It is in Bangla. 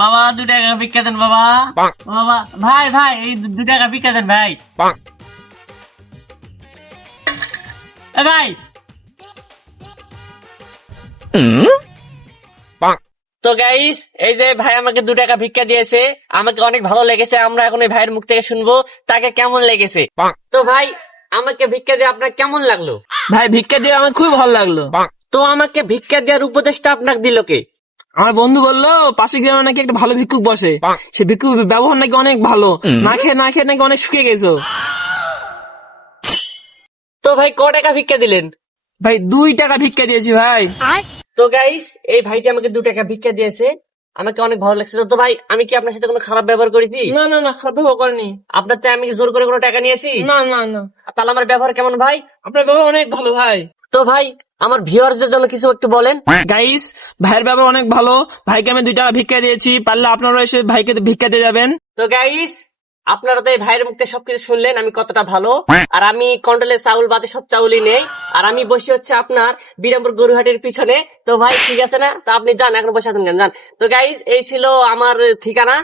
বাবা 2 টাকা ভিক্ষা দেন বাবা। বাবা ভাই ভাই এই 2 টাকা ভিক্ষা দেন ভাই। এ ভাই তো গাইস, এই যে ভাই আমাকে 2 টাকা ভিক্ষা দিয়েছে, আমাকে অনেক ভালো লেগেছে। আমরা এখন এই ভাইয়ের মুখ থেকে শুনবো তাকে কেমন লেগেছে। তো ভাই আমাকে ভিক্ষা দিয়ে আপনার কেমন লাগলো? ভাই ভিক্ষা দিয়ে আমার খুবই ভালো লাগলো। তো আমাকে ভিক্ষা দেওয়ার উপদেশটা আপনাকে দিল কে? আমার বন্ধু বললো পাশে গ্রামে নাকি একটা ভালো ভিক্ষুক বসে, সে ভিক্ষুক ব্যবহার নাকি অনেক ভালো, না খেয়ে নাকি অনেক শুকিয়ে গেছো। তো ভাই ক টাকা ভিক্ষা দিলেন? ভাই 2 টাকা ভিক্ষা দিয়েছি ভাই। তো গাইস, এই ভাইটি আমাকে 2 টাকা ভিক্ষা দিয়েছে, আমাকে অনেক ভালো লাগছে। তো ভাই আমি কি আপনার সাথে কোনো খারাপ ব্যবহার করেছি? না না না, খারাপ ব্যবহার করেনি। আপনার তো আমি কি জোর করে কোনো টাকা নিয়েছি? না না না, তাহলে আমার ব্যবহার কেমন ভাই? আপনার ব্যবহার অনেক ভালো ভাই। তো ভাই আমার ভিউয়ার্সদের জন্য কিছু একটু বলেন। গাইস, ভাইয়ের ব্যবহার অনেক ভালো, ভাইকে আমি 2 টাকা ভিক্ষা দিয়েছি, পারলে আপনারা এসে ভাইকে ভিক্ষা দিয়ে যাবেন। তো গাইস, আপনারা তো এই ভাইয়ের মুখে সবকিছু শুনলেন আমি কতটা ভালো। আর আমি কন্ট্রোলের চাউল বাদে সব চাউলই নেই। আর আমি বসে হচ্ছে আপনার বিরামপুর গরুহাটের পিছনে। তো ভাই ঠিক আছে না? তো আপনি যান, এখন বসে আছেন কেন, যান। তো গাইস এই ছিল আমার ঠিকানা।